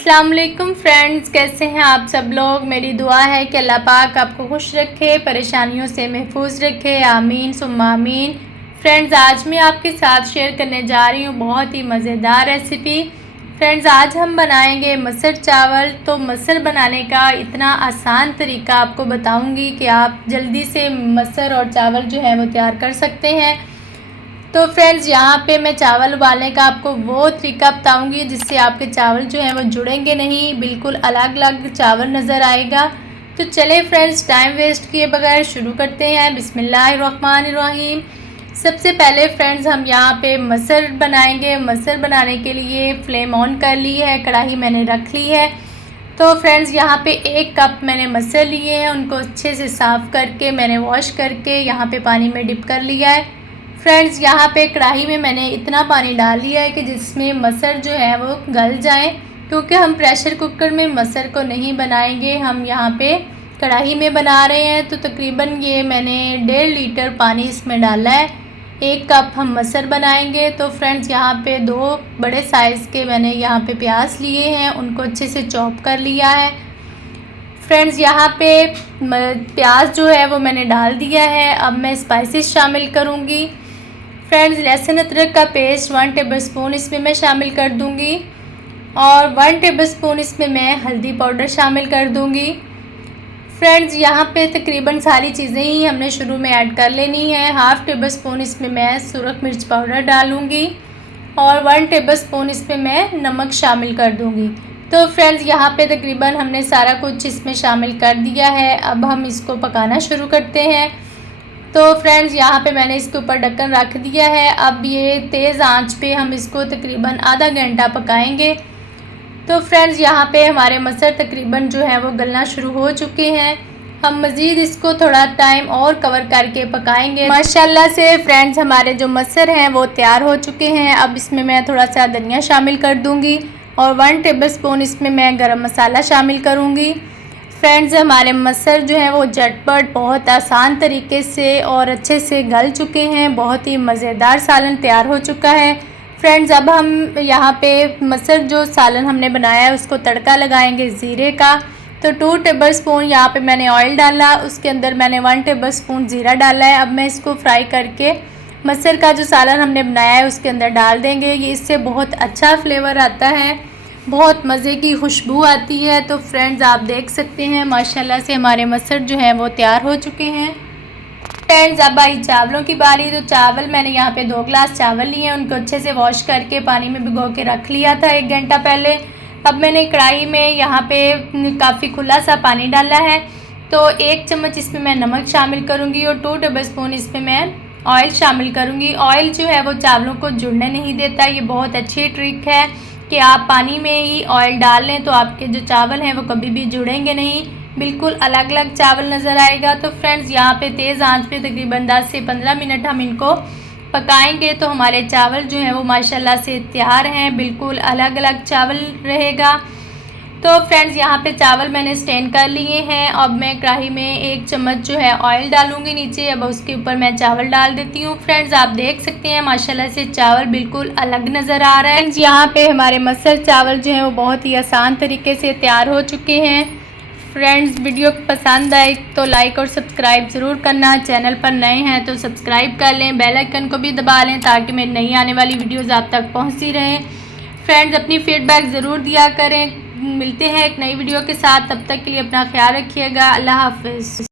अस्सलाम वालेकुम फ्रेंड्स, कैसे हैं आप सब लोग। मेरी दुआ है कि अल्लाह पाक आपको खुश रखे, परेशानियों से महफूज रखे। आमीन सुम्मा आमीन। फ्रेंड्स, आज मैं आपके साथ शेयर करने जा रही हूँ बहुत ही मज़ेदार रेसिपी। फ्रेंड्स, आज हम बनाएंगे मसर चावल। तो मसर बनाने का इतना आसान तरीका आपको बताऊँगी कि आप जल्दी से मसर और चावल जो है वो तैयार कर सकते हैं। तो फ्रेंड्स, यहाँ पे मैं चावल उबालने का आपको वो तरीका बताऊंगी जिससे आपके चावल जो हैं वो जुड़ेंगे नहीं, बिल्कुल अलग अलग चावल नज़र आएगा। तो चले फ्रेंड्स, टाइम वेस्ट किए बगैर शुरू करते हैं। बिस्मिल्लाहिर्रहमानिर्रहीम। सबसे पहले फ्रेंड्स, हम यहाँ पे मसर बनाएंगे। मसर बनाने के लिए फ्लेम ऑन कर ली है, कढ़ाई मैंने रख ली है। तो फ्रेंड्स, यहाँ पे 1 कप मैंने मसर लिए हैं, उनको अच्छे से साफ़ करके मैंने वॉश करके यहाँ पे पानी में डिप कर लिया है। फ्रेंड्स, यहाँ पे कढ़ाई में मैंने इतना पानी डाल लिया है कि जिसमें मसर जो है वो गल जाए, क्योंकि हम प्रेशर कुकर में मसर को नहीं बनाएंगे, हम यहाँ पे कढ़ाई में बना रहे हैं। तो तकरीबन ये मैंने 1.5 लीटर पानी इसमें डाला है। 1 कप हम मसर बनाएंगे। तो फ्रेंड्स, यहाँ पे 2 बड़े साइज़ के मैंने यहाँ पे प्याज लिए हैं, उनको अच्छे से चॉप कर लिया है। फ्रेंड्स, यहाँ पे प्याज जो है वो मैंने डाल दिया है। अब मैं स्पाइसेस शामिल करूँगी। फ्रेंड्स, लहसुन अदरक का पेस्ट 1 टेबलस्पून इसमें मैं शामिल कर दूंगी और 1 टेबलस्पून इसमें मैं हल्दी पाउडर शामिल कर दूंगी। फ्रेंड्स, यहाँ पे तकरीबन सारी चीज़ें ही हमने शुरू में ऐड कर लेनी है। 1/2 टेबलस्पून इसमें मैं सुरख मिर्च पाउडर डालूँगी और 1 टेबलस्पून इसमें मैं नमक शामिल कर दूँगी। तो फ्रेंड्स, यहाँ पे तकरीबन हमने सारा कुछ इसमें शामिल कर दिया है। अब हम इसको पकाना शुरू करते हैं। तो फ्रेंड्स, यहाँ पे मैंने इसके ऊपर ढक्कन रख दिया है। अब ये तेज़ आंच पे हम इसको तकरीबन आधा घंटा पकाएंगे। तो फ्रेंड्स, यहाँ पे हमारे मसर तकरीबन जो है वो गलना शुरू हो चुके हैं। हम मज़ीद इसको थोड़ा टाइम और कवर करके पकाएंगे। माशाल्लाह से फ्रेंड्स, हमारे जो मसर हैं वो तैयार हो चुके हैं। अब इसमें मैं थोड़ा सा धनिया शामिल कर दूँगी और 1 टेबलस्पून इसमें मैं गरम मसाला शामिल करूँगी। फ्रेंड्स, हमारे मसर जो हैं वो झटपट बहुत आसान तरीके से और अच्छे से गल चुके हैं। बहुत ही मज़ेदार सालन तैयार हो चुका है। फ्रेंड्स, अब हम यहाँ पे मसर जो सालन हमने बनाया है उसको तड़का लगाएंगे ज़ीरे का। तो 2 टेबलस्पून यहाँ पे मैंने ऑयल डाला, उसके अंदर मैंने 1 टेबलस्पून ज़ीरा डाला है। अब मैं इसको फ्राई करके मसर का जो सालन हमने बनाया है उसके अंदर डाल देंगे। ये इससे बहुत अच्छा फ्लेवर आता है, बहुत मज़े की खुशबू आती है। तो फ्रेंड्स, आप देख सकते हैं माशाल्लाह से हमारे मसर जो है वो तैयार हो चुके हैं। फ्रेंड्स, अब आई चावलों की बारी। तो चावल मैंने यहाँ पे 2 गिलास चावल लिए हैं, उनको अच्छे से वॉश करके पानी में भिगो के रख लिया था 1 घंटा पहले। अब मैंने कढ़ाई में यहाँ पे काफ़ी खुला सा पानी डाला है। तो 1 चम्मच इसमें मैं नमक शामिल करूँगी और 2 टेबलस्पून इसमें मैं ऑयल शामिल करूँगी। ऑयल जो है वो चावलों को जुड़ने नहीं देता, ये बहुत अच्छी ट्रिक है कि आप पानी में ही ऑयल डाल लें तो आपके जो चावल हैं वो कभी भी जुड़ेंगे नहीं, बिल्कुल अलग अलग चावल नज़र आएगा। तो फ्रेंड्स, यहाँ पे तेज़ आंच पे तकरीबन 10 से 15 मिनट हम इनको पकाएंगे। तो हमारे चावल जो हैं वो माशाल्लाह से तैयार हैं, बिल्कुल अलग अलग चावल रहेगा। तो फ्रेंड्स, यहाँ पे चावल मैंने स्टेन कर लिए हैं। अब मैं कढ़ाई में 1 चम्मच जो है ऑयल डालूंगी नीचे। अब उसके ऊपर मैं चावल डाल देती हूँ। फ्रेंड्स, आप देख सकते हैं माशाल्लाह से चावल बिल्कुल अलग नज़र आ रहा है। यहाँ पे हमारे मसर चावल जो हैं वो बहुत ही आसान तरीके से तैयार हो चुके हैं। फ्रेंड्स, वीडियो पसंद आए तो लाइक और सब्सक्राइब ज़रूर करना। चैनल पर नए हैं तो सब्सक्राइब कर लें, बेल आइकन को भी दबा लें ताकि मेरी नई आने वाली वीडियोज़ आप तक पहुँचती रहें। फ्रेंड्स, अपनी फ़ीडबैक ज़रूर दिया करें। मिलते हैं एक नई वीडियो के साथ, तब तक के लिए अपना ख्याल रखिएगा। अल्लाह हाफ़िज़।